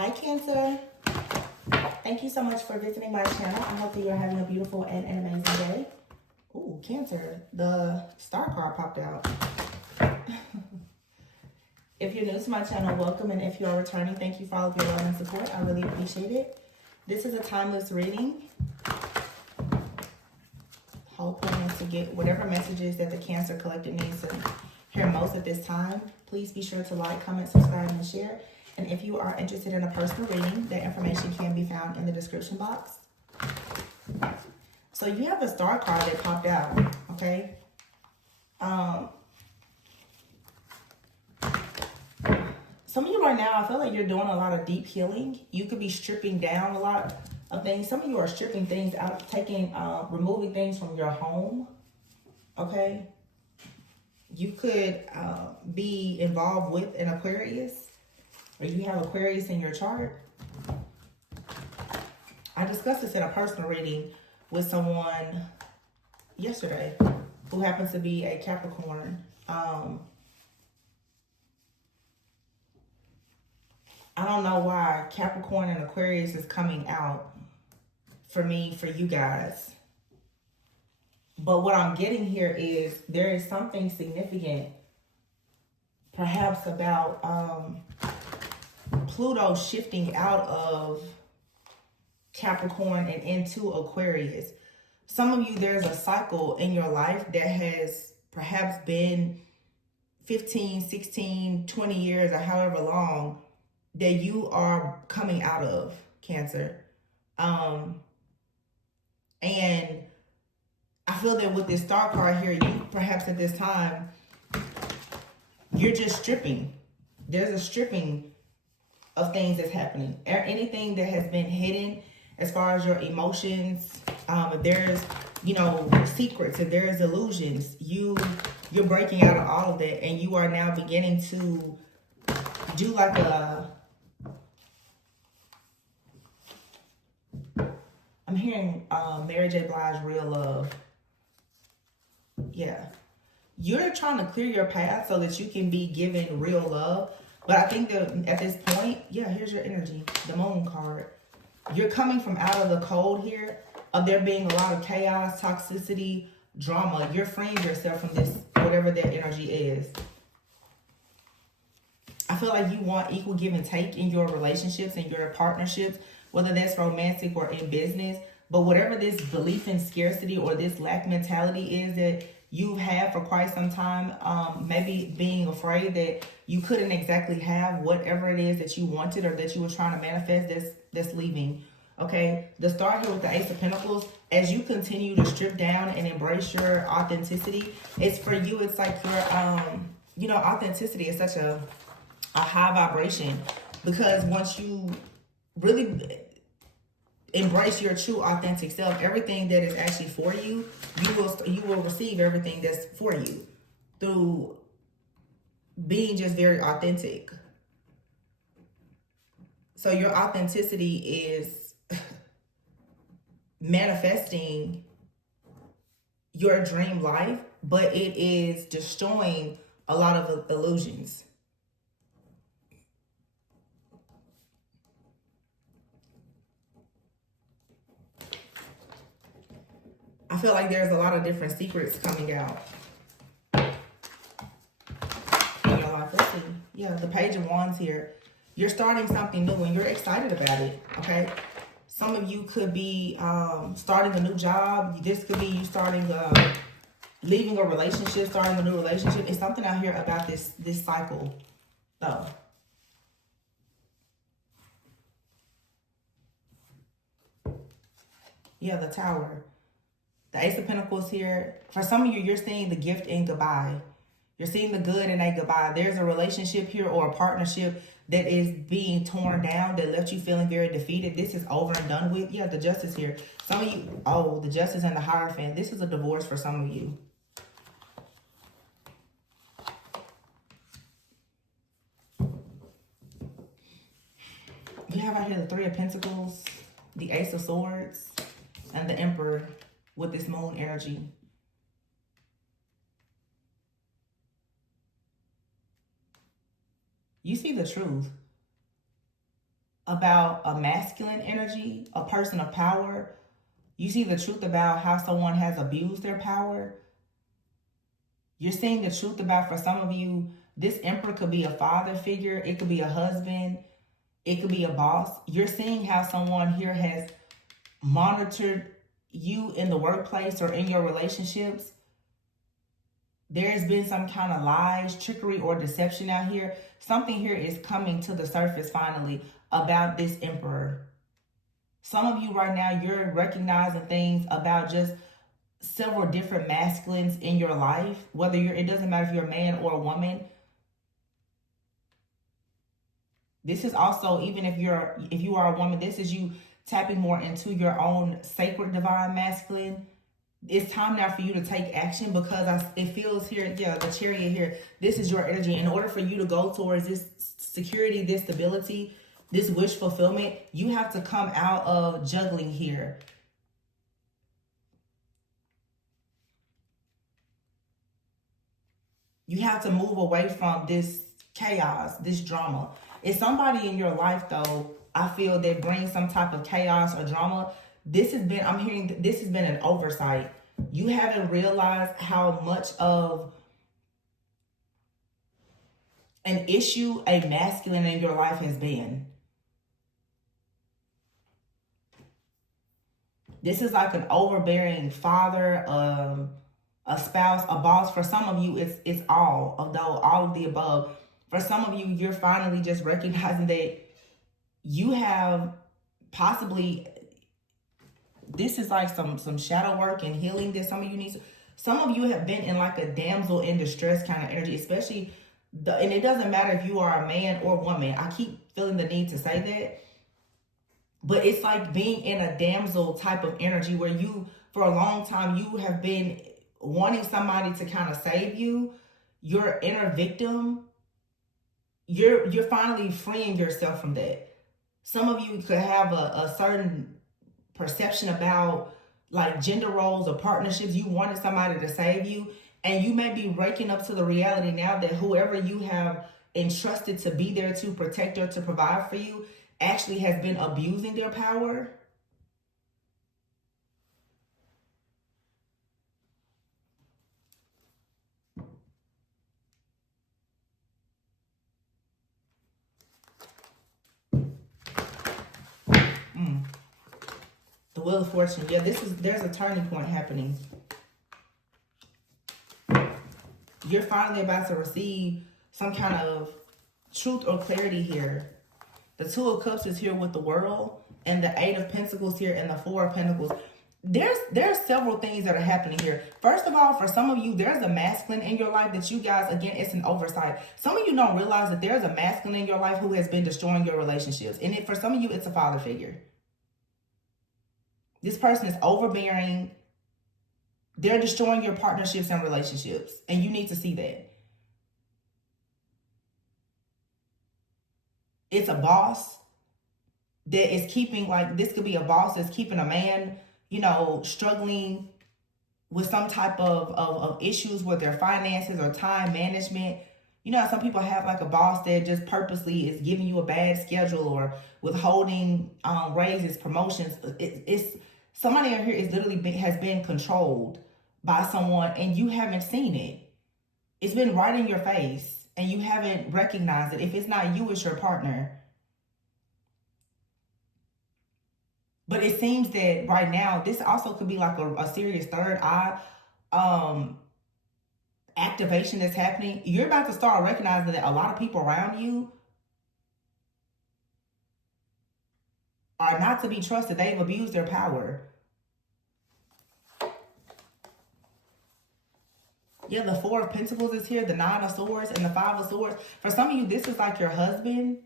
Hi, Cancer. Thank you so much for visiting my channel. I hope that you're having a beautiful and an amazing day. Ooh, Cancer, the star card popped out. If you're new to my channel, welcome. And if you are returning, thank you for all of your love and support. I really appreciate it. This is a timeless reading. Whole point is to get whatever messages that the Cancer collective needs to hear most at this time. Please be sure to like, comment, subscribe, and share. And if you are interested in a personal reading, that information can be found in the description box. So you have a star card that popped out, okay? Some of you right now, I feel like you're doing a lot of deep healing. You could be stripping down a lot of things. Some of you are stripping things out, removing things from your home, okay? You could be involved with an Aquarius, or you have Aquarius in your chart. I discussed this in a personal reading with someone yesterday who happens to be a Capricorn. I don't know why Capricorn and Aquarius is coming out for me, for you guys. But what I'm getting here is there is something significant, perhaps about Pluto shifting out of Capricorn and into Aquarius. Some of you, there's a cycle in your life that has perhaps been 15, 16, 20 years, or however long that you are coming out of, Cancer. And I feel that with this star card here, you perhaps at this time, you're just stripping. There's a stripping of things that's happening. Anything that has been hidden as far as your emotions, if there's, secrets, if there's illusions, you're breaking out of all of that, and you are now beginning to do like I'm hearing Mary J. Blige, Real Love. Yeah. You're trying to clear your path so that you can be given real love. But I think that at this point, yeah, here's your energy, the Moon card. You're coming from out of the cold here of there being a lot of chaos, toxicity, drama. You're freeing yourself from this, whatever that energy is. I feel like you want equal give and take in your relationships and your partnerships, whether that's romantic or in business. But whatever this belief in scarcity or this lack mentality is that you've had for quite some time, maybe being afraid that you couldn't exactly have whatever it is that you wanted or that you were trying to manifest, that's leaving. Okay, the star here with the Ace of Pentacles, as you continue to strip down and embrace your authenticity, it's for you, it's like your, authenticity is such a high vibration, because once you really embrace your true authentic self, everything that is actually for you, you will receive everything that's for you through being just very authentic. So your authenticity is manifesting your dream life, but it is destroying a lot of illusions. I feel like there's a lot of different secrets coming out in your life. Let's see. Yeah, the Page of Wands here. You're starting something new and you're excited about it, okay? Some of you could be starting a new job. This could be you starting, leaving a relationship, starting a new relationship. It's something out here about this cycle, though. Yeah, the Tower. The Ace of Pentacles here. For some of you, you're seeing the gift in goodbye. You're seeing the good in a goodbye. There's a relationship here or a partnership that is being torn down, that left you feeling very defeated. This is over and done with. Yeah, the Justice here. Some of you, the Justice and the Hierophant. This is a divorce for some of you. You have out here the Three of Pentacles, the Ace of Swords, and the Emperor with this Moon energy. You see the truth about a masculine energy, a person of power. You see the truth about how someone has abused their power. You're seeing the truth about, for some of you, this Emperor could be a father figure. It could be a husband. It could be a boss. You're seeing how someone here has monitored you in the workplace or in your relationships. There has been some kind of lies, trickery, or deception out here. Something here is coming to the surface finally about this Emperor. Some of you right now, you're recognizing things about just several different masculines in your life. Whether it doesn't matter if you're a man or a woman. This is also, even if you are a woman, this is you tapping more into your own sacred divine masculine. It's time now for you to take action, because it feels here, yeah, the Chariot here, this is your energy. In order for you to go towards this security, this stability, this wish fulfillment, you have to come out of juggling here. You have to move away from this chaos, this drama. If somebody in your life, though, I feel that brings some type of chaos or drama, I'm hearing this has been an oversight. You haven't realized how much of an issue a masculine in your life has been. This is like an overbearing father, a spouse, a boss. For some of you, it's all of the above. For some of you, you're finally just recognizing that you have possibly, this is like some shadow work and healing that some of you need. Some of you have been in like a damsel in distress kind of energy, especially and it doesn't matter if you are a man or woman. I keep feeling the need to say that. But it's like being in a damsel type of energy where you, for a long time, you have been wanting somebody to kind of save you. Your inner victim, you're finally freeing yourself from that. Some of you could have a certain perception about like gender roles or partnerships. You wanted somebody to save you, and you may be waking up to the reality now that whoever you have entrusted to be there to protect or to provide for you actually has been abusing their power. The Wheel of Fortune. Yeah, there's a turning point happening. You're finally about to receive some kind of truth or clarity here. The Two of Cups is here with the World, and the Eight of Pentacles here, and the Four of Pentacles. There's several things that are happening here. First of all, for some of you, there's a masculine in your life that you guys, again, it's an oversight. Some of you don't realize that there's a masculine in your life who has been destroying your relationships. And for some of you, it's a father figure. This person is overbearing. They're destroying your partnerships and relationships. And you need to see that. It's a boss that is keeping, like, this could be a boss that's keeping a man, struggling with some type of issues with their finances or time management. Some people have like a boss that just purposely is giving you a bad schedule or withholding raises, promotions. It's somebody out here is literally has been controlled by someone, and you haven't seen it. It's been right in your face, and you haven't recognized it. If it's not you, it's your partner. But it seems that right now, this also could be like a serious third eye activation that's happening. You're about to start recognizing that a lot of people around you are not to be trusted. They've abused their power. Yeah, the Four of Pentacles is here, the Nine of Swords, and the Five of Swords. For some of you, this is like your husband.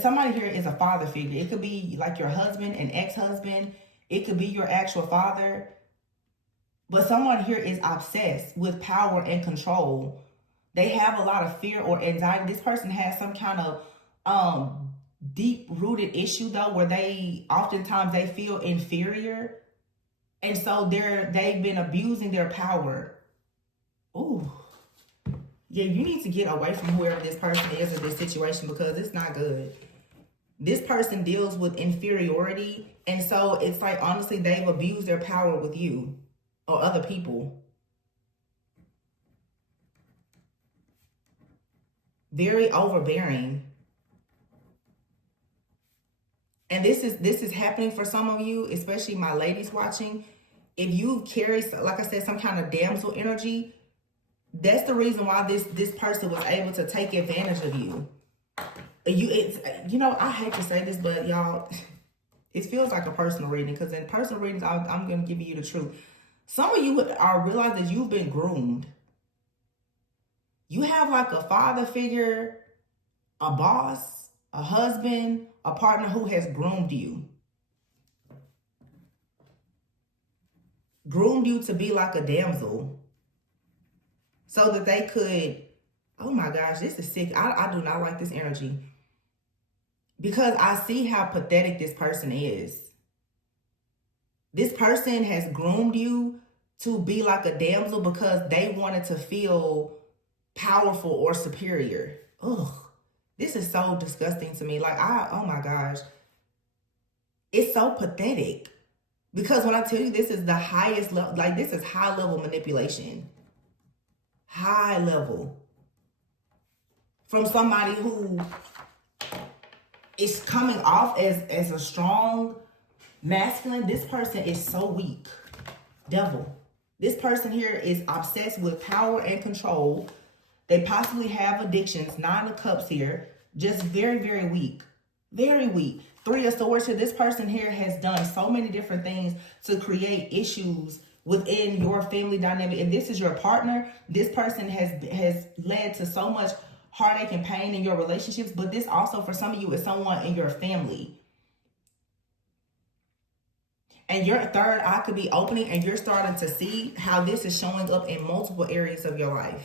Somebody here is a father figure. It could be like your husband, an ex-husband. It could be your actual father. But someone here is obsessed with power and control. They have a lot of fear or anxiety. This person has some kind of deep-rooted issue, though, where oftentimes they feel inferior. And so they've been abusing their power. Ooh. Yeah, you need to get away from whoever this person is in this situation, because it's not good. This person deals with inferiority. And so it's like, honestly, they've abused their power with you or other people. Very overbearing. And this is happening for some of you, especially my ladies watching. If you carry, like I said, some kind of damsel energy, that's the reason why this person was able to take advantage of you. You know, I hate to say this, but y'all, it feels like a personal reading, because in personal readings, I'm going to give you the truth. Some of you are realize that you've been groomed. You have like a father figure, a boss, a husband, a partner who has groomed you. Groomed you to be like a damsel. So that they could, oh my gosh, this is sick. I do not like this energy. Because I see how pathetic this person is. This person has groomed you to be like a damsel because they wanted to feel powerful or superior. Ugh, this is so disgusting to me. Like, oh my gosh. It's so pathetic. Because when I tell you this is the highest level, like this is high level manipulation. High level. From somebody who is coming off as a strong masculine. This person is so weak. Devil. This person here is obsessed with power and control. They possibly have addictions. 9 of Cups here. Just very, very weak. Very weak. 3 of Swords here. This person here has done so many different things to create issues within your family dynamic. If this is your partner, this person has led to so much heartache and pain in your relationships. But this also, for some of you, is someone in your family. And your third eye could be opening, and you're starting to see how this is showing up in multiple areas of your life.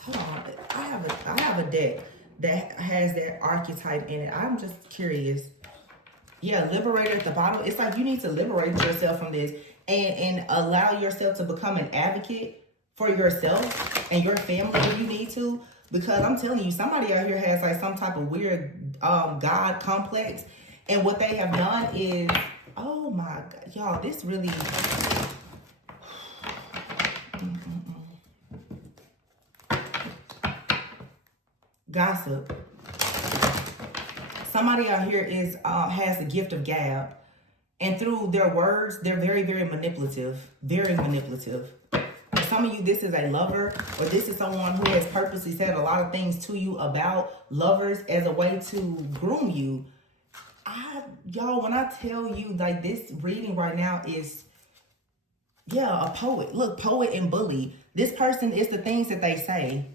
Hold on. I have a deck that has that archetype in it. I'm just curious. Yeah, liberator at the bottom. It's like you need to liberate yourself from this and allow yourself to become an advocate for yourself and your family if you need to. Because I'm telling you, somebody out here has like some type of weird God complex. And what they have done is, oh my God, y'all, this really... Gossip. Somebody out here is has the gift of gab. And through their words, they're very, very manipulative. Very manipulative. For some of you, this is a lover, or this is someone who has purposely said a lot of things to you about lovers as a way to groom you. Y'all, when I tell you, like, this reading right now is, yeah, a poet. Look, poet and bully. This person is the things that they say.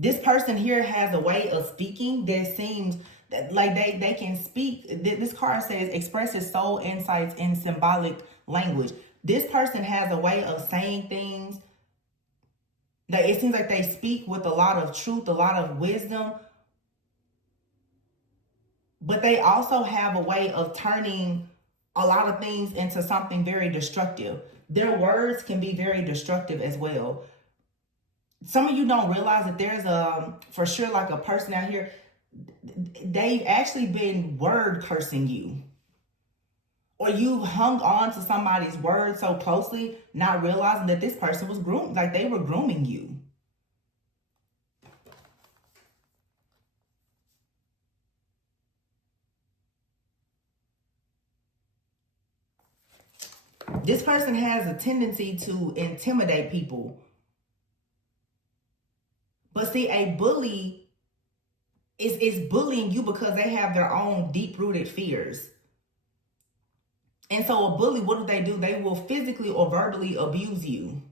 This person here has a way of speaking that seems like they can speak. This card says expresses soul insights in symbolic language. This person has a way of saying things that it seems like they speak with a lot of truth, a lot of wisdom. But they also have a way of turning a lot of things into something very destructive. Their words can be very destructive as well. Some of you don't realize that there's for sure, like a person out here, they've actually been word cursing you. Or you hung on to somebody's word so closely, not realizing that this person was groomed, like they were grooming you. This person has a tendency to intimidate people. But see, a bully is bullying you because they have their own deep-rooted fears. And so a bully, what do? They will physically or verbally abuse you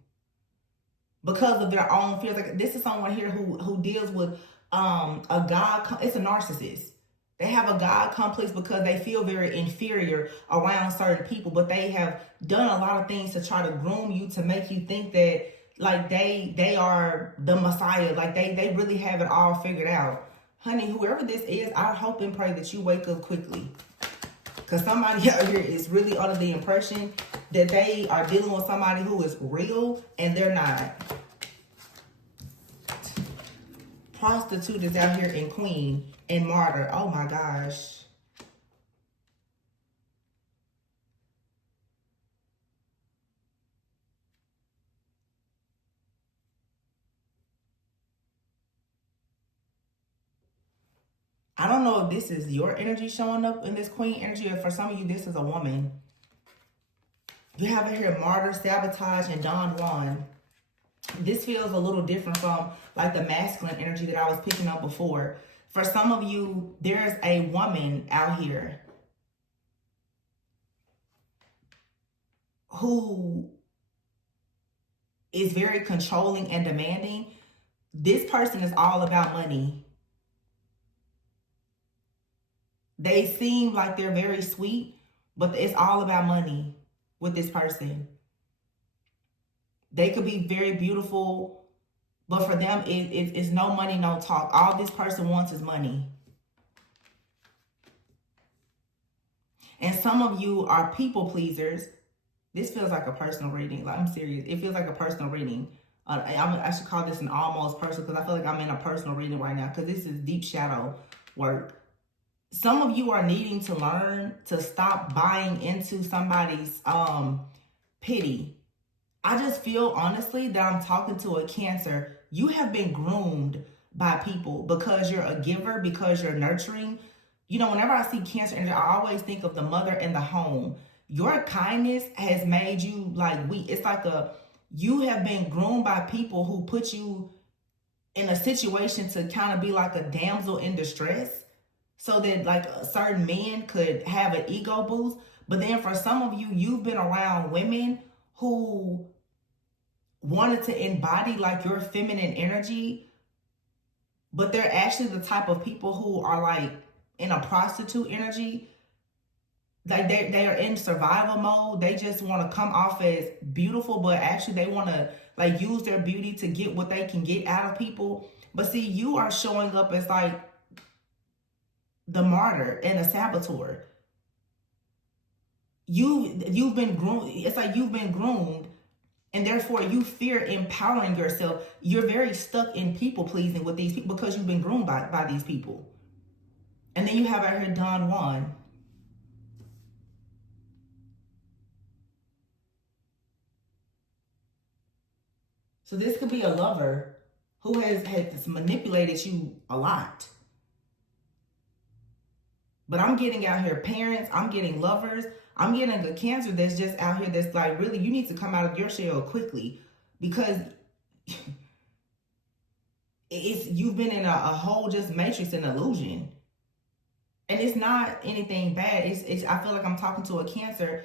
because of their own fears. Like, this is someone here who deals with a God. It's a narcissist. They have a God complex because they feel very inferior around certain people, but they have done a lot of things to try to groom you to make you think that like they are the Messiah, like they really have it all figured out. Honey, whoever this is, I hope and pray that you wake up quickly. Because somebody out here is really under the impression that they are dealing with somebody who is real, and they're not. prostitute is out here in Queen and martyr. Oh my gosh. I don't know if this is your energy showing up in this Queen energy, or for some of you, this is a woman. You have it here, martyr, sabotage, and Don Juan. This feels a little different from like the masculine energy that I was picking up before. For some of you, there's a woman out here who is very controlling and demanding. This person is all about money. They seem like they're very sweet, but it's all about money with this person. They could be very beautiful, but for them, it's no money, no talk. All this person wants is money. And some of you are people pleasers. This feels like a personal reading. Like, I'm serious. It feels like a personal reading. I should call this an almost personal, because I feel like I'm in a personal reading right now, because this is deep shadow work. Some of you are needing to learn to stop buying into somebody's pity. I just feel honestly that I'm talking to a Cancer. You have been groomed by people because you're a giver, because you're nurturing. You know, whenever I see Cancer energy, I always think of the mother and the home. Your kindness has made you like weak. It's like you have been groomed by people who put you in a situation to kind of be like a damsel in distress, so that like certain men could have an ego boost. But then for some of you, you've been around women who wanted to embody like your feminine energy, but they're actually the type of people who are like in a prostitute energy. Like they are in survival mode. They just want to come off as beautiful, but actually they want to like use their beauty to get what they can get out of people. But see, you are showing up as like the martyr and the saboteur. You've been groomed. It's like you've been groomed, and therefore you fear empowering yourself. You're very stuck in people pleasing with these people because you've been groomed by these people. And then you have out here Don Juan. So this could be a lover who has manipulated you a lot. But I'm getting out here parents, I'm getting lovers, I'm getting a Cancer that's just out here that's like, really, you need to come out of your shell quickly, because you've been in a whole just matrix and illusion. And it's not anything bad. I feel like I'm talking to a Cancer.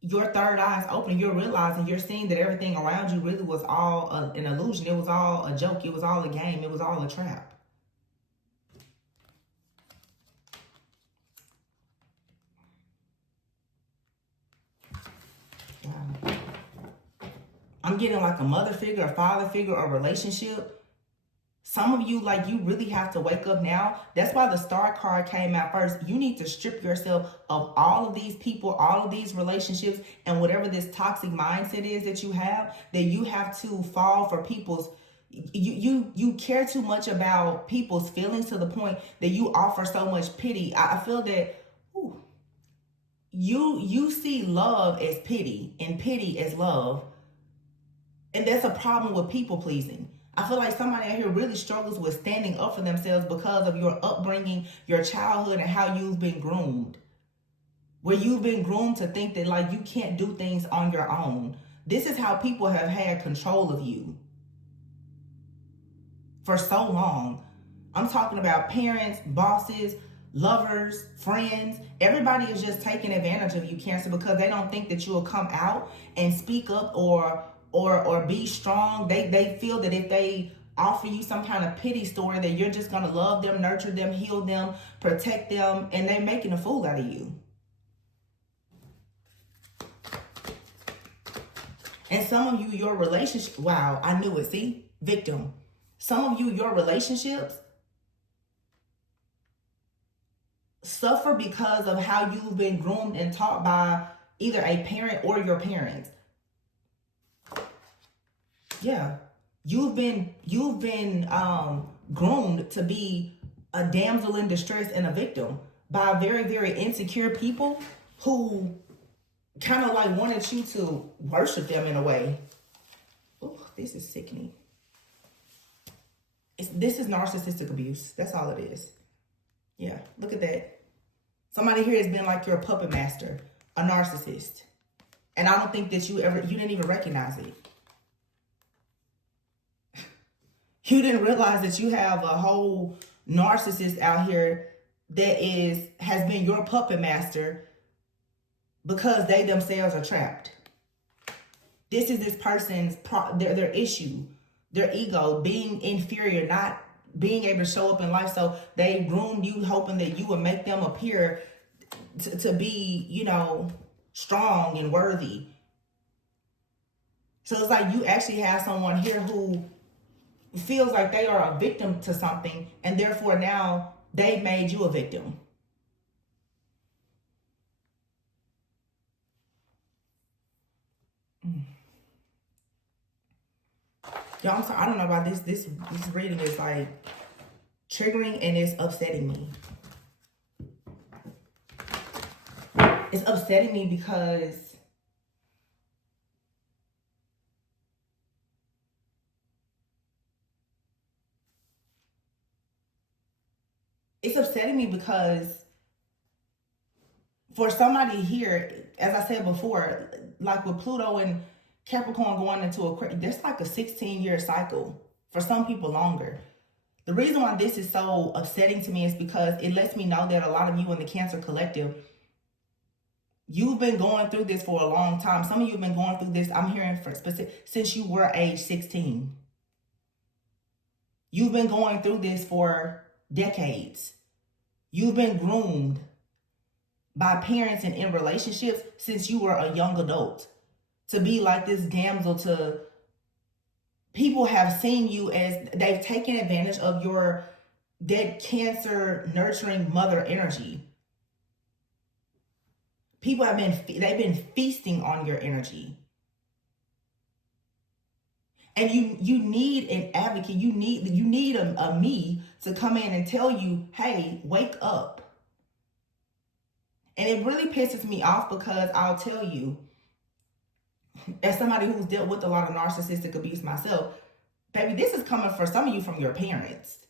Your third eye is open. You're realizing, you're seeing that everything around you really was all an illusion. It was all a joke. It was all a game. It was all a trap. Wow. I'm getting like a mother figure, a father figure, a relationship. Some of you, like, you really have to wake up now. That's why the Star card came out first. You need to strip yourself of all of these people, all of these relationships, and whatever this toxic mindset is that you have, that you have to fall for people's, you care too much about people's feelings to the point that you offer so much pity. I feel that you see love as pity and pity as love. And that's a problem with people pleasing. I feel like somebody out here really struggles with standing up for themselves because of your upbringing, your childhood, and how you've been groomed. Where you've been groomed to think that like you can't do things on your own. This is how people have had control of you for so long. I'm talking about parents, bosses, lovers, friends. Everybody is just taking advantage of you, Cancer, because they don't think that you'll come out and speak up or be strong. They feel that if they offer you some kind of pity story, that you're just going to love them, nurture them, heal them, protect them, and they're making a fool out of you. And some of you, your relationship, wow, I knew it, see? Victim. Some of you, your relationships suffer because of how you've been groomed and taught by either a parent or your parents. Yeah. You've been groomed to be a damsel in distress and a victim by very, very insecure people who kind of like wanted you to worship them in a way. Oh, this is sickening. This is narcissistic abuse. That's all it is. Yeah, look at that. Somebody here has been like your puppet master, a narcissist. And I don't think that you didn't even recognize it. You didn't realize that you have a whole narcissist out here that has been your puppet master because they themselves are trapped. This is this person's their issue, their ego, being inferior, not being able to show up in life. So they groomed you hoping that you would make them appear to be, you know, strong and worthy. So it's like you actually have someone here who feels like they are a victim to something, and therefore now they've made you a victim. Y'all, I'm sorry, I don't know about this. This reading is like triggering and it's upsetting me. It's upsetting me because for somebody here, as I said before, like with Pluto and Capricorn going into Aquarius, that's like a 16-year cycle. For some people longer. The reason why this is so upsetting to me is because it lets me know that a lot of you in the Cancer collective, you've been going through this for a long time. Some of you have been going through this, I'm hearing for specific, since you were age 16. You've been going through this for decades. You've been groomed by parents and in relationships since you were a young adult to be like this damsel. To people have seen you as, they've taken advantage of your dead Cancer nurturing mother energy. People they've been feasting on your energy. And you need an advocate. You need a me to come in and tell you, hey, wake up. And it really pisses me off because I'll tell you, as somebody who's dealt with a lot of narcissistic abuse myself, baby, this is coming for some of you from your parents.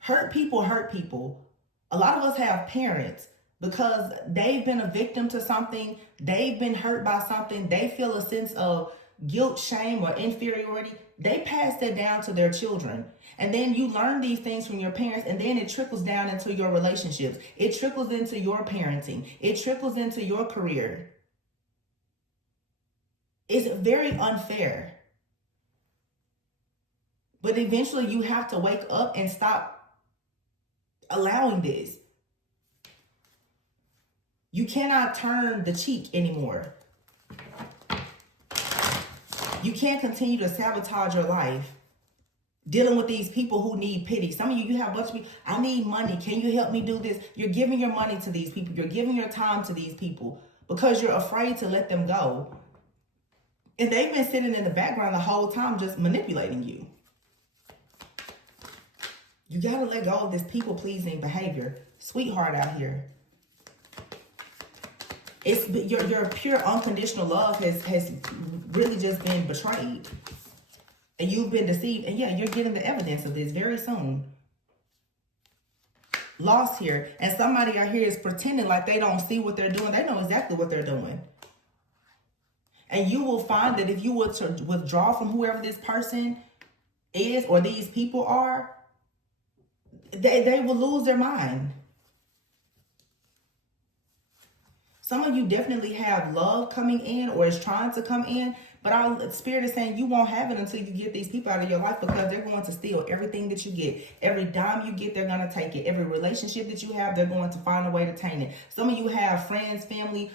Hurt people hurt people. A lot of us have parents because they've been a victim to something, they've been hurt by something, they feel a sense of guilt, shame, or inferiority. They pass that down to their children. And then you learn these things from your parents, and then it trickles down into your relationships. It trickles into your parenting. It trickles into your career. It's very unfair. But eventually you have to wake up and stop allowing this. You cannot turn the cheek anymore. You can't continue to sabotage your life dealing with these people who need pity. Some of you have a bunch of people, I need money. Can you help me do this? You're giving your money to these people. You're giving your time to these people because you're afraid to let them go. And they've been sitting in the background the whole time just manipulating you. You got to let go of this people-pleasing behavior. Sweetheart out here. It's your pure unconditional love has really just been betrayed. And you've been deceived. And yeah, you're getting the evidence of this very soon. Lost here. And somebody out here is pretending like they don't see what they're doing. They know exactly what they're doing. And you will find that if you were to withdraw from whoever this person is or these people are, they will lose their mind. Some of you definitely have love coming in or is trying to come in, but our spirit is saying you won't have it until you get these people out of your life because they're going to steal everything that you get. Every dime you get, they're going to take it. Every relationship that you have, they're going to find a way to taint it. Some of you have friends, family,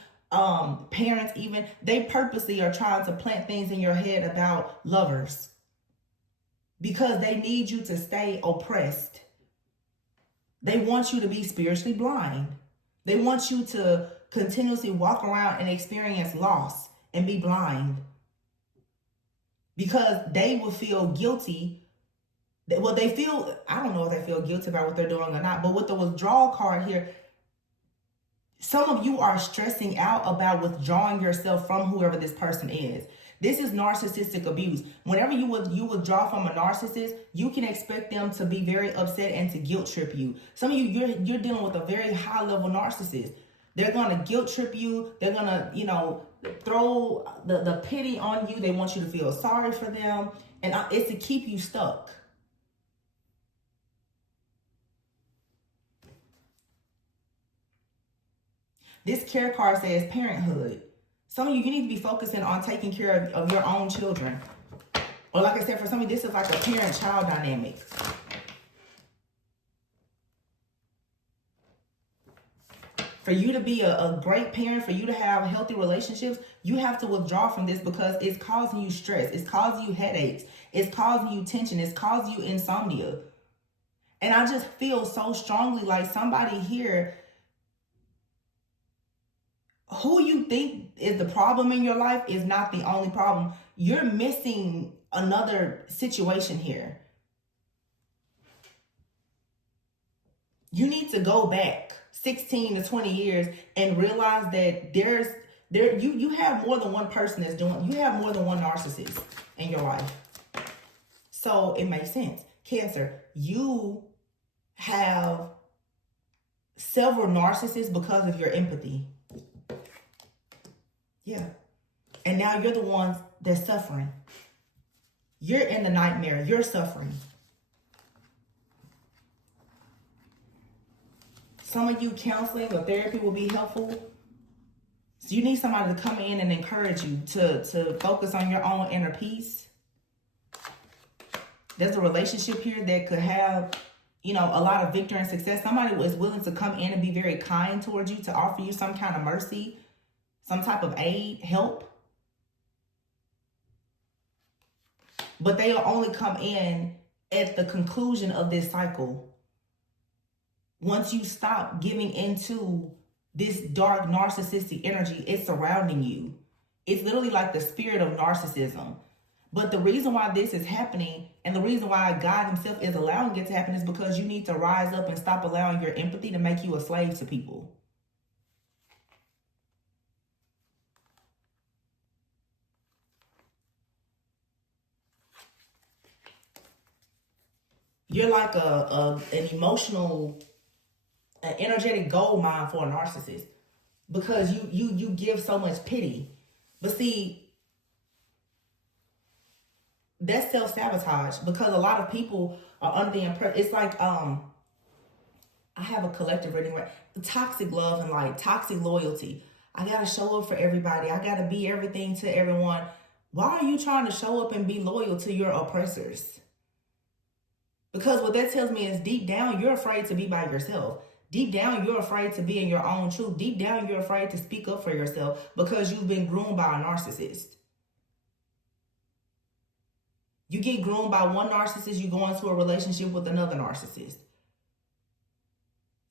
parents even. They purposely are trying to plant things in your head about lovers because they need you to stay oppressed. They want you to be spiritually blind. They want you to continuously walk around and experience loss and be blind. Because they will feel guilty. Well, they feel, I don't know if they feel guilty about what they're doing or not, but with the withdrawal card here, some of you are stressing out about withdrawing yourself from whoever this person is. This is narcissistic abuse. Whenever you withdraw from a narcissist, you can expect them to be very upset and to guilt trip you. Some of you, you're dealing with a very high level narcissist. They're going to guilt trip you. They're going to, throw the pity on you. They want you to feel sorry for them. And it's to keep you stuck. This care card says parenthood. Some of you need to be focusing on taking care of your own children. Or like I said, for some of you, this is like a parent-child dynamic. For you to be a great parent, for you to have healthy relationships, you have to withdraw from this because it's causing you stress. It's causing you headaches. It's causing you tension. It's causing you insomnia. And I just feel so strongly like somebody here, who you think is the problem in your life is not the only problem. You're missing another situation here. You need to go back 16 to 20 years and realize that you have more than one person that's doing, you have more than one narcissist in your life. So it makes sense. Cancer, you have several narcissists because of your empathy. Yeah. And now you're the ones that's suffering. You're in the nightmare. You're suffering. Some of you, counseling or therapy will be helpful. So you need somebody to come in and encourage you to focus on your own inner peace. There's a relationship here that could have, a lot of victory and success. Somebody is willing to come in and be very kind towards you, to offer you some kind of mercy, some type of aid, help. But they'll only come in at the conclusion of this cycle. Once you stop giving into this dark narcissistic energy, it's surrounding you. It's literally like the spirit of narcissism. But the reason why this is happening and the reason why God himself is allowing it to happen is because you need to rise up and stop allowing your empathy to make you a slave to people. You're like an emotional, an energetic gold mine for a narcissist because you give so much pity. But see, that's self-sabotage because a lot of people are under the impression. It's like, I have a collective reading, right? The toxic love and like toxic loyalty. I got to show up for everybody. I got to be everything to everyone. Why are you trying to show up and be loyal to your oppressors? Because what that tells me is deep down, you're afraid to be by yourself. Deep down, you're afraid to be in your own truth. Deep down, you're afraid to speak up for yourself because you've been groomed by a narcissist. You get groomed by one narcissist, you go into a relationship with another narcissist.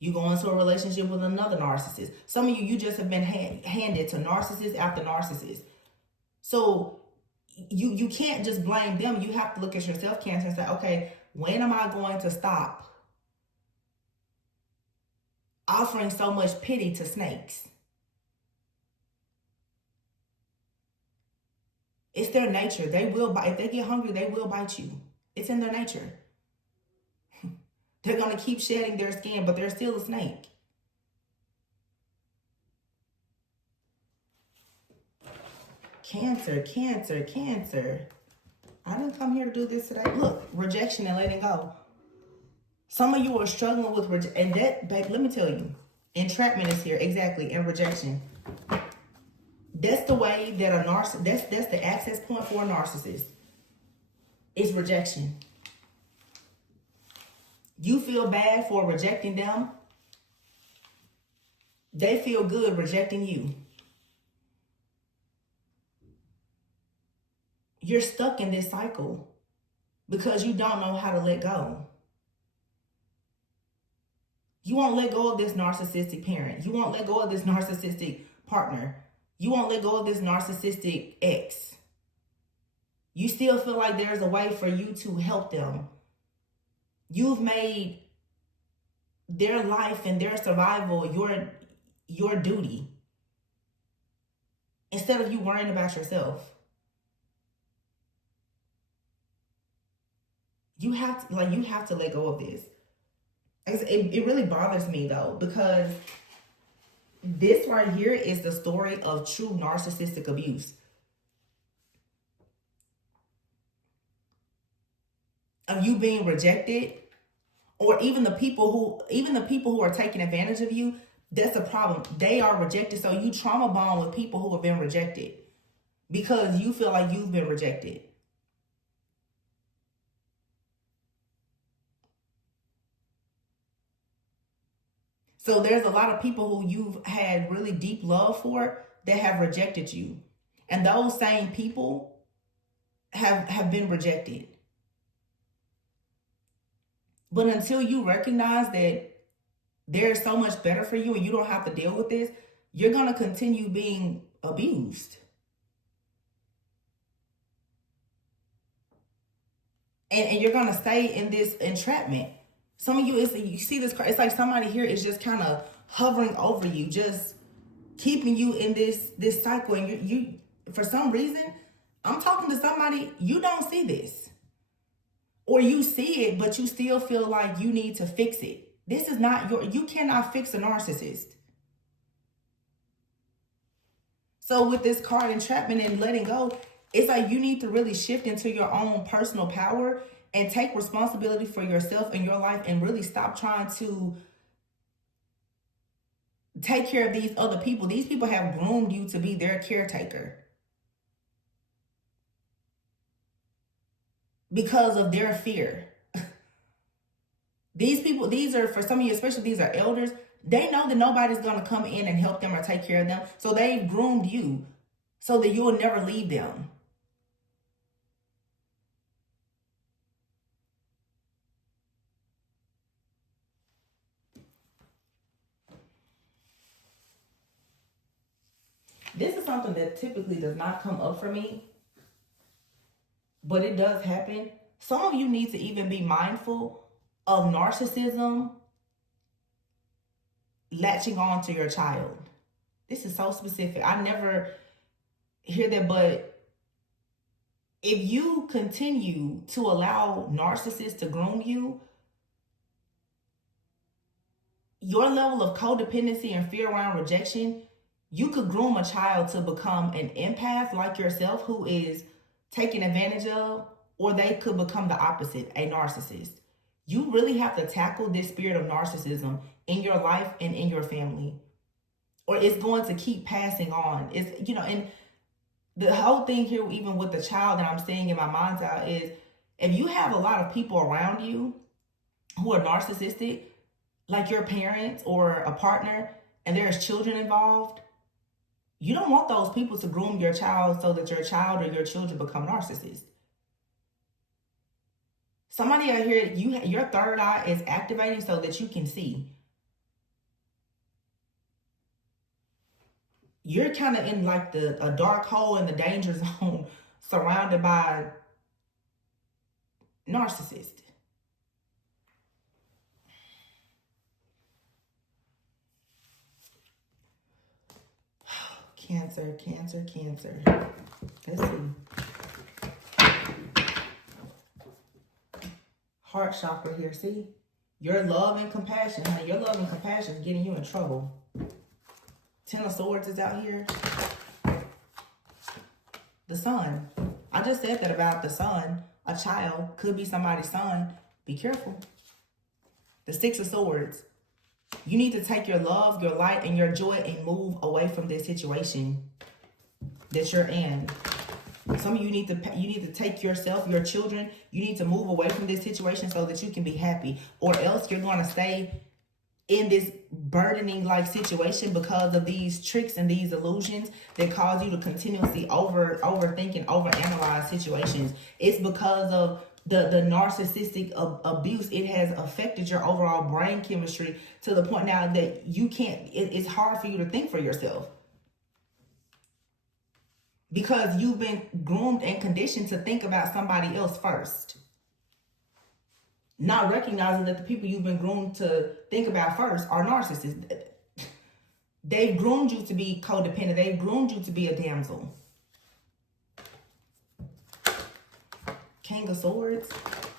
You go into a relationship with another narcissist. Some of you just have been handed to narcissist after narcissist. So you can't just blame them. You have to look at yourself, Cancer, and say, okay, when am I going to stop offering so much pity to snakes? It's their nature. They will bite. If they get hungry, they will bite you. It's in their nature. They're going to keep shedding their skin, but they're still a snake. Cancer, Cancer, Cancer. I didn't come here to do this today. Look, rejection and letting go. Some of you are struggling with rejection. And that, babe, let me tell you, entrapment is here. Exactly. And rejection. That's the way that a narcissist, that's the access point for a narcissist. It's rejection. You feel bad for rejecting them. They feel good rejecting you. You're stuck in this cycle because you don't know how to let go. You won't let go of this narcissistic parent. You won't let go of this narcissistic partner. You won't let go of this narcissistic ex. You still feel like there's a way for you to help them. You've made their life and their survival your duty, instead of you worrying about yourself. You have to let go of this. It really bothers me though, because this right here is the story of true narcissistic abuse. Of you being rejected, or even the people who are taking advantage of you. That's a problem. They are rejected, so you trauma bond with people who have been rejected because you feel like you've been rejected. So there's a lot of people who you've had really deep love for that have rejected you. And those same people have been rejected. But until you recognize that there's so much better for you and you don't have to deal with this, you're going to continue being abused. And you're going to stay in this entrapment. Some of you, you see this, it's like somebody here is just kind of hovering over you, just keeping you in this cycle. And you for some reason, I'm talking to somebody, you don't see this. Or you see it, but you still feel like you need to fix it. This is not you cannot fix a narcissist. So with this card entrapment and letting go, it's like you need to really shift into your own personal power and take responsibility for yourself and your life, and really stop trying to take care of these other people. These people have groomed you to be their caretaker because of their fear. These people, these are, for some of you, especially these are elders, they know that nobody's going to come in and help them or take care of them. So they've groomed you so that you will never leave them. This is something that typically does not come up for me, but it does happen. Some of you need to even be mindful of narcissism latching on to your child. This is so specific. I never hear that, but if you continue to allow narcissists to groom you, your level of codependency and fear around rejection, you could groom a child to become an empath like yourself who is taken advantage of, or they could become the opposite, a narcissist. You really have to tackle this spirit of narcissism in your life and in your family, or it's going to keep passing on. It's, and the whole thing here, even with the child that I'm seeing in my mind's eye, is if you have a lot of people around you who are narcissistic, like your parents or a partner, and there's children involved, you don't want those people to groom your child so that your child or your children become narcissists. Somebody out here, your third eye is activating so that you can see. You're kind of in like a dark hole in the danger zone, surrounded by narcissists. Cancer, Cancer, Cancer. Let's see. Heart chakra here, see? Your love and compassion, honey. Your love and compassion is getting you in trouble. Ten of Swords is out here. The Sun. I just said that about the Sun. A child could be somebody's son. Be careful. The Six of Swords. You need to take your love, your light, and your joy and move away from this situation that you're in. Some of you need to take yourself, your children, you need to move away from this situation so that you can be happy, or else you're going to stay in this burdening like situation because of these tricks and these illusions that cause you to continuously overthink and overanalyze situations. It's because of the narcissistic abuse. It has affected your overall brain chemistry to the point now that you can't, it's hard for you to think for yourself. because you've been groomed and conditioned to think about somebody else first. Not recognizing that the people you've been groomed to think about first are narcissists. They've groomed you to be codependent. They've groomed you to be a damsel. King of Swords.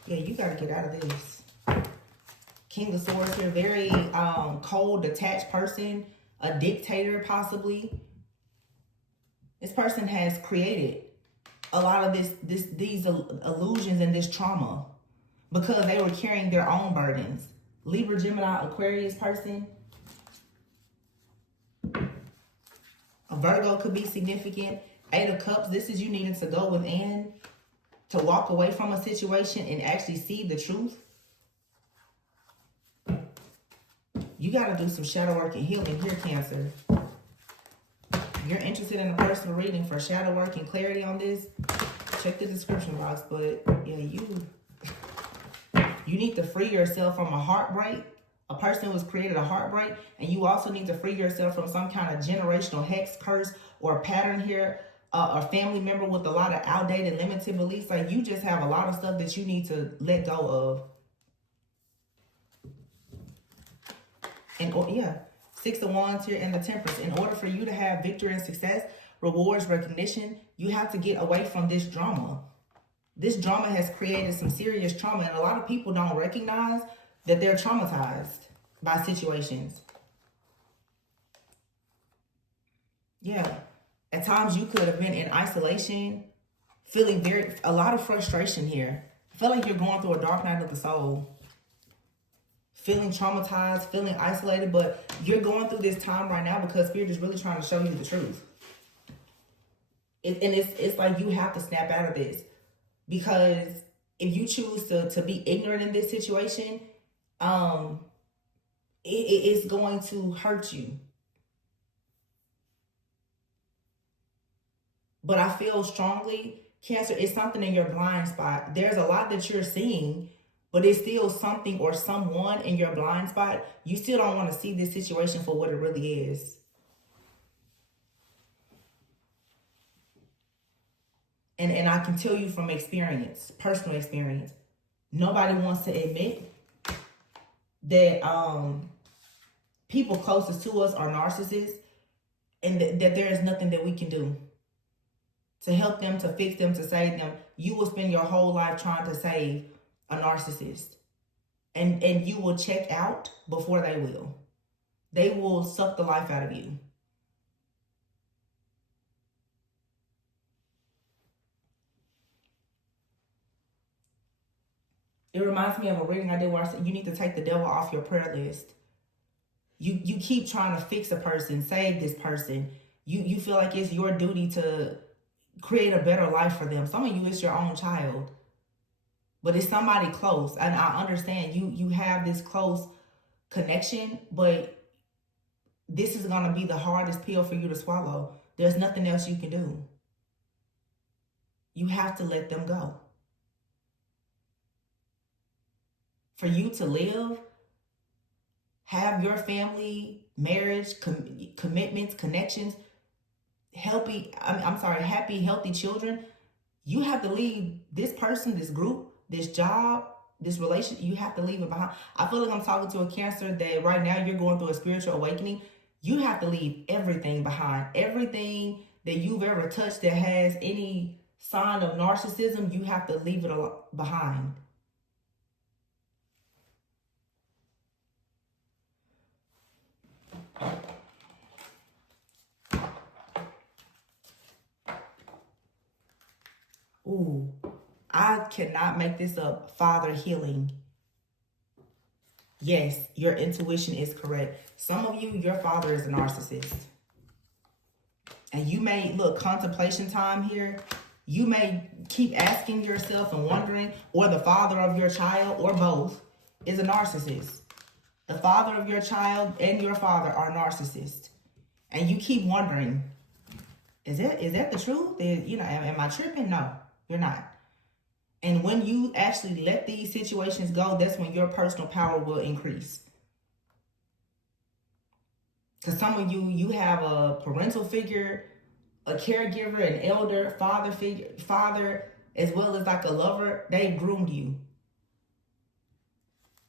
Yeah, you got to get out of this. King of Swords here. Very cold, detached person. A dictator, possibly. This person has created a lot of these illusions and this trauma because they were carrying their own burdens. Libra, Gemini, Aquarius person. A Virgo could be significant. 8 of Cups. This is you needing to go within, to walk away from a situation and actually see the truth. You got to do some shadow work and healing here, Cancer. If you're interested in a personal reading for shadow work and clarity on this, check the description box. But yeah, you need to free yourself from a heartbreak. A person who has created a heartbreak. And you also need to free yourself from some kind of generational hex, curse, or pattern here. A family member with a lot of outdated, limited beliefs. Like, you just have a lot of stuff that you need to let go of. And yeah, 6 of Wands here and the Temperance. In order for you to have victory and success, rewards, recognition, you have to get away from this drama. This drama has created some serious trauma, and a lot of people don't recognize that they're traumatized by situations. Yeah. At times you could have been in isolation, feeling a lot of frustration here. I feel like you're going through a dark night of the soul. Feeling traumatized, feeling isolated, but you're going through this time right now because Spirit is really trying to show you the truth. It's like you have to snap out of this. Because if you choose to be ignorant in this situation, it's going to hurt you. But I feel strongly, Cancer, it's something in your blind spot. There's a lot that you're seeing, but it's still something or someone in your blind spot. You still don't want to see this situation for what it really is. And I can tell you from experience, personal experience, nobody wants to admit that people closest to us are narcissists, and that there is nothing that we can do to help them, to fix them, to save them. You will spend your whole life trying to save a narcissist. And you will check out before they will. They will suck the life out of you. It reminds me of a reading I did where I said you need to take the devil off your prayer list. You keep trying to fix a person, save this person. You feel like it's your duty to create a better life for them. Some of you, it's your own child. But it's somebody close. And I understand you have this close connection, but this is going to be the hardest pill for you to swallow. There's nothing else you can do. You have to let them go. For you to live, have your family, marriage, commitments, connections, happy, healthy children, you have to leave this person, this group, this job, this relationship. You have to leave it behind. I feel like I'm talking to a Cancer that right now you're going through a spiritual awakening. You have to leave everything behind. Everything that you've ever touched that has any sign of narcissism, you have to leave it behind. Ooh, I cannot make this up. Father healing. Yes, your intuition is correct. Some of you, your father is a narcissist. And you may, look, contemplation time here. You may keep asking yourself and wondering, or the father of your child, or both, is a narcissist. The father of your child and your father are narcissists. And you keep wondering, is that the truth? Am I tripping? No, you're not. And when you actually let these situations go, that's when your personal power will increase. Because some of you have a parental figure, a caregiver, an elder, father figure, father, as well as like a lover, they've groomed you.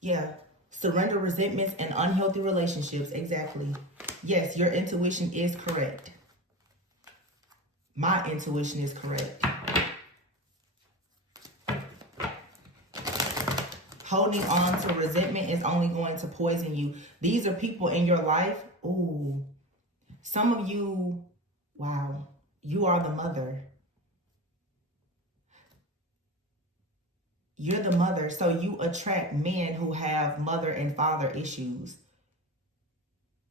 Yeah. Surrender resentments and unhealthy relationships. Exactly. Yes, your intuition is correct. My intuition is correct. Holding on to resentment is only going to poison you. These are people in your life. Ooh. Some of you, wow, you are the mother. You're the mother, so you attract men who have mother and father issues.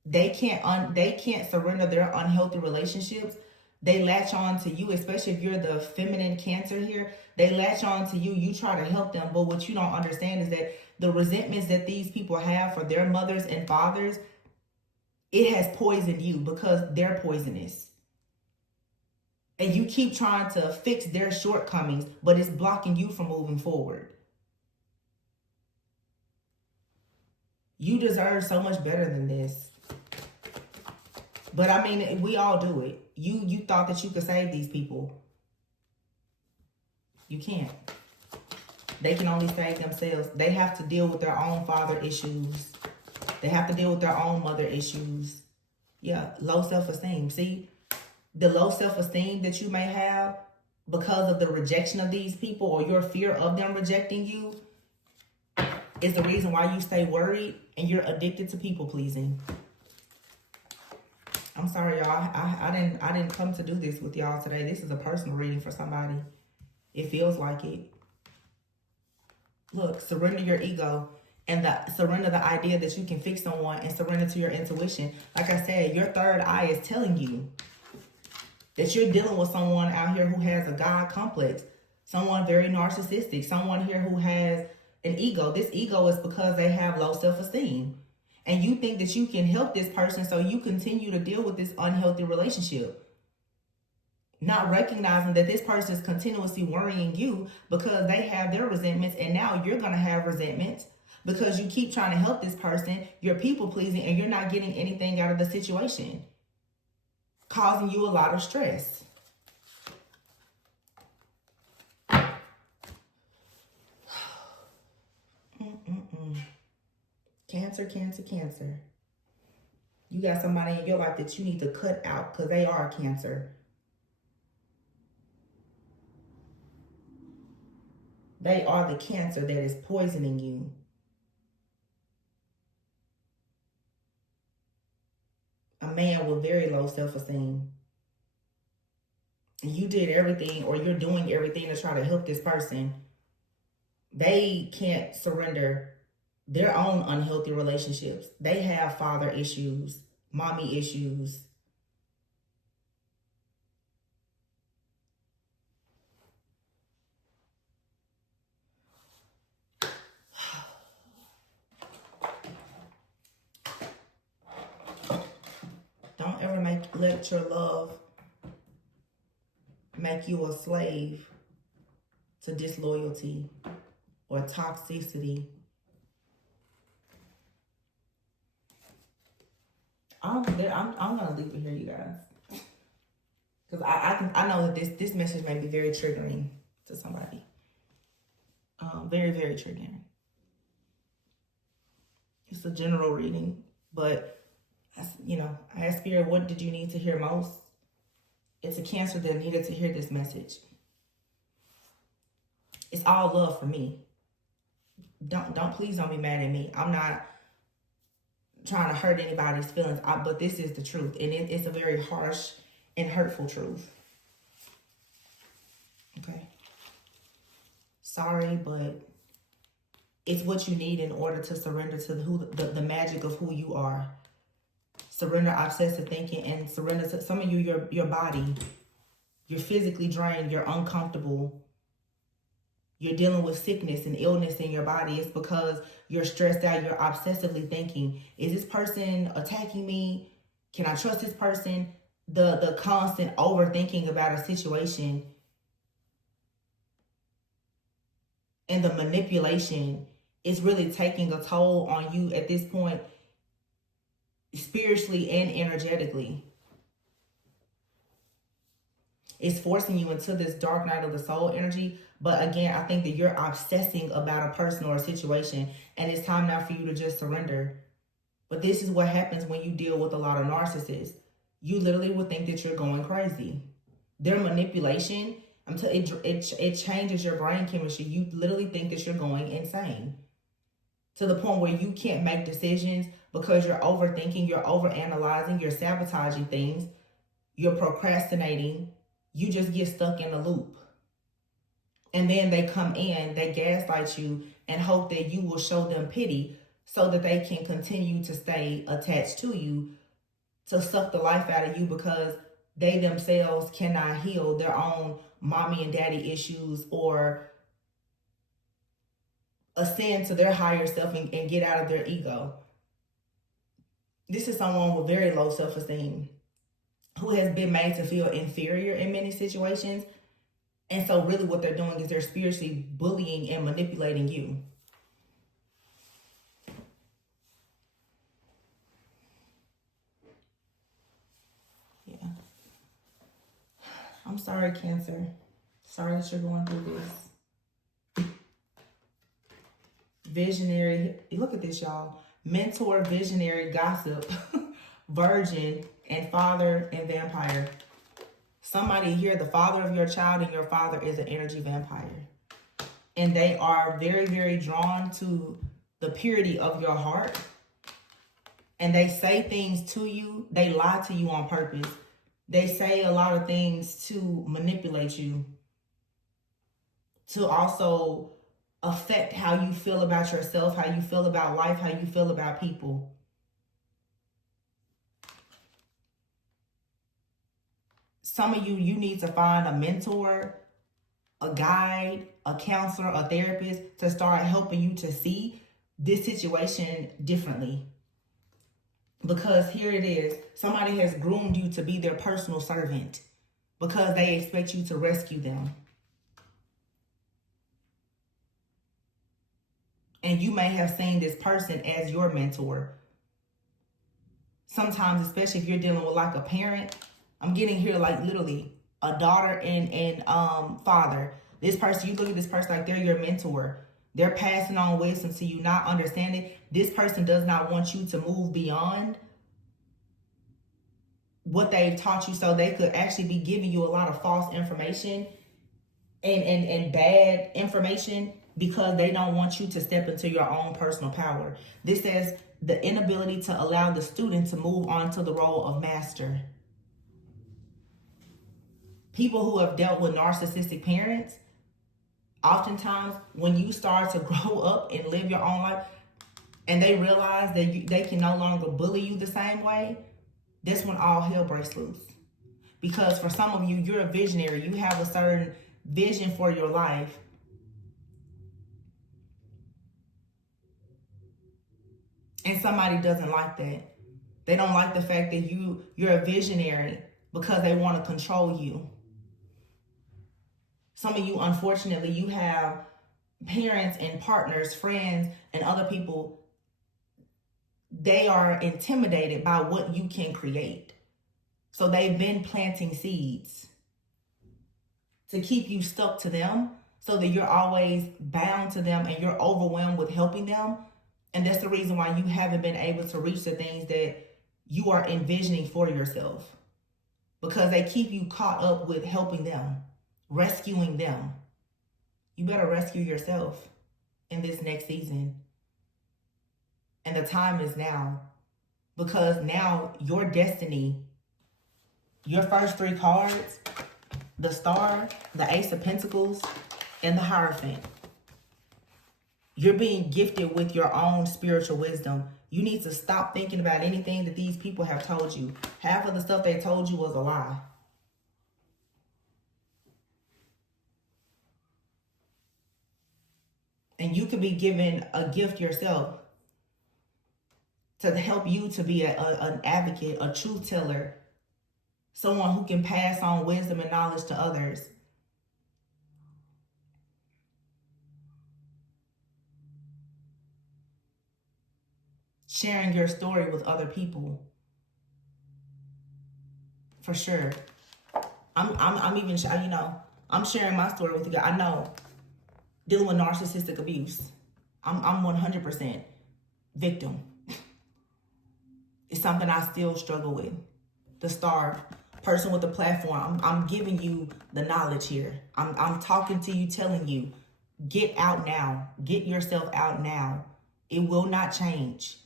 They can't surrender their unhealthy relationships. They latch on to you, especially if you're the feminine Cancer here. They latch on to you. You try to help them, but what you don't understand is that the resentments that these people have for their mothers and fathers, it has poisoned you because they're poisonous. And you keep trying to fix their shortcomings, but it's blocking you from moving forward. You deserve so much better than this. But I mean, we all do it. You thought that you could save these people. You can't. They can only save themselves. They have to deal with their own father issues. They have to deal with their own mother issues. Yeah, low self-esteem. See, the low self-esteem that you may have because of the rejection of these people or your fear of them rejecting you is the reason why you stay worried and you're addicted to people pleasing. I'm sorry, y'all. I didn't come to do this with y'all today. This is a personal reading for somebody. It feels like it. Look, surrender your ego and surrender the idea that you can fix someone and surrender to your intuition. Like I said, your third eye is telling you that you're dealing with someone out here who has a God complex, someone very narcissistic, someone here who has an ego. This ego is because they have low self-esteem. And you think that you can help this person, so you continue to deal with this unhealthy relationship. Not recognizing that this person is continuously worrying you because they have their resentments, and now you're going to have resentments because you keep trying to help this person. You're people pleasing and you're not getting anything out of the situation, causing you a lot of stress. Cancer, Cancer, Cancer. You got somebody in your life that you need to cut out because they are Cancer. They are the Cancer that is poisoning you. A man with very low self-esteem. You did everything, or you're doing everything to try to help this person. They can't surrender their own unhealthy relationships. They have father issues, mommy issues. Don't ever let your love make you a slave to disloyalty or toxicity. I'm gonna leave it here, you guys, because I know that this message may be very triggering to somebody. Very, very triggering. It's a general reading, but I asked Spirit, what did you need to hear most? It's a Cancer that needed to hear this message. It's all love for me. Please don't be mad at me. I'm not trying to hurt anybody's feelings, but this is the truth, and it's a very harsh and hurtful truth. Okay. Sorry, but it's what you need in order to surrender to the magic of who you are. Surrender obsessive thinking and surrender to some of you, your body. You're physically drained. You're uncomfortable. You're dealing with sickness and illness in your body. It's because you're stressed out. You're obsessively thinking, is this person attacking me? Can I trust this person? The constant overthinking about a situation and the manipulation is really taking a toll on you at this point, spiritually and energetically. It's forcing you into this dark night of the soul energy. But again, I think that you're obsessing about a person or a situation, and it's time now for you to just surrender. But this is what happens when you deal with a lot of narcissists. You literally will think that you're going crazy. Their manipulation, it changes your brain chemistry. You literally think that you're going insane, to the point where you can't make decisions because you're overthinking, you're overanalyzing, you're sabotaging things, you're procrastinating. You just get stuck in a loop. And then they come in, they gaslight you and hope that you will show them pity so that they can continue to stay attached to you, to suck the life out of you, because they themselves cannot heal their own mommy and daddy issues or ascend to their higher self and get out of their ego. This is someone with very low self-esteem who has been made to feel inferior in many situations. And so really what they're doing is they're spiritually bullying and manipulating you. Yeah. I'm sorry, Cancer. Sorry that you're going through this. Visionary. Look at this, y'all. Mentor, visionary, gossip, virgin, and father and vampire. Somebody here, the father of your child and your father is an energy vampire. And they are very, very drawn to the purity of your heart. And they say things to you. They lie to you on purpose. They say a lot of things to manipulate you, to also affect how you feel about yourself, how you feel about life, how you feel about people. Some of you need to find a mentor, a guide, a counselor, a therapist to start helping you to see this situation differently. Because here it is, somebody has groomed you to be their personal servant because they expect you to rescue them. And you may have seen this person as your mentor. Sometimes, especially if you're dealing with like a parent, I'm getting here like literally a daughter and father. This person, you look at this person like they're your mentor. They're passing on wisdom to you, not understanding. This person does not want you to move beyond what they've taught you, so they could actually be giving you a lot of false information and bad information because they don't want you to step into your own personal power. This says the inability to allow the student to move on to the role of master. People who have dealt with narcissistic parents, oftentimes when you start to grow up and live your own life and they realize that they can no longer bully you the same way, that's when all hell breaks loose. Because for some of you, you're a visionary. You have a certain vision for your life. And somebody doesn't like that. They don't like the fact that you're a visionary because they want to control you. Some of you, unfortunately, you have parents and partners, friends, and other people. They are intimidated by what you can create. So they've been planting seeds to keep you stuck to them so that you're always bound to them and you're overwhelmed with helping them. And that's the reason why you haven't been able to reach the things that you are envisioning for yourself. Because they keep you caught up with helping them, rescuing them. You better rescue yourself in this next season. And the time is now. Because now your destiny, your first three cards, the Star, the Ace of Pentacles, and the Hierophant. You're being gifted with your own spiritual wisdom. You need to stop thinking about anything that these people have told you. Half of the stuff they told you was a lie. And you could be given a gift yourself to help you to be an advocate, a truth teller, someone who can pass on wisdom and knowledge to others. Sharing your story with other people. For sure. I'm even, you know, I'm sharing my story with you guys. I know, dealing with narcissistic abuse, I'm 100% victim. It's something I still struggle with. The star person with the platform, I'm giving you the knowledge here. I'm talking to you, telling you, get out now. Get yourself out now. It will not change.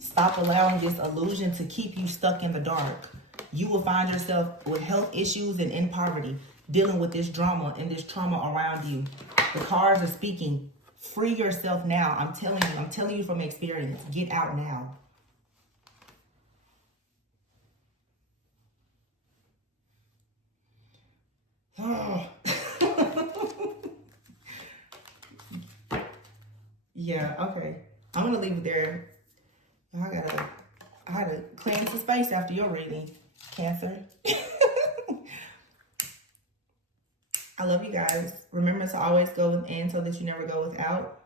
Stop allowing this illusion to keep you stuck in the dark. You will find yourself with health issues and in poverty, dealing with this drama and this trauma around you. The cards are speaking. Free yourself now. I'm telling you from experience. Get out now. Oh. Yeah, okay. I'm gonna leave it there. I had to clean some space after your reading, Cancer. I love you guys. Remember to always go within so that you never go without.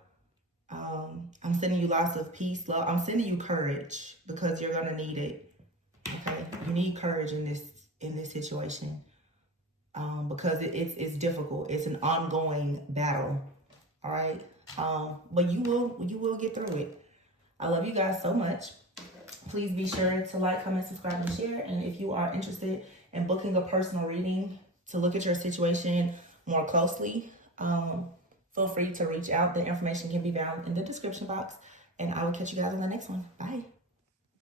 I'm sending you lots of peace, love. I'm sending you courage because you're gonna need it. Okay, you need courage in this situation because it's difficult. It's an ongoing battle. All right, but you will get through it. I love you guys so much. Please be sure to like, comment, subscribe, and share. And if you are interested in booking a personal reading to look at your situation more closely, feel free to reach out. The information can be found in the description box. And I will catch you guys in the next one. Bye.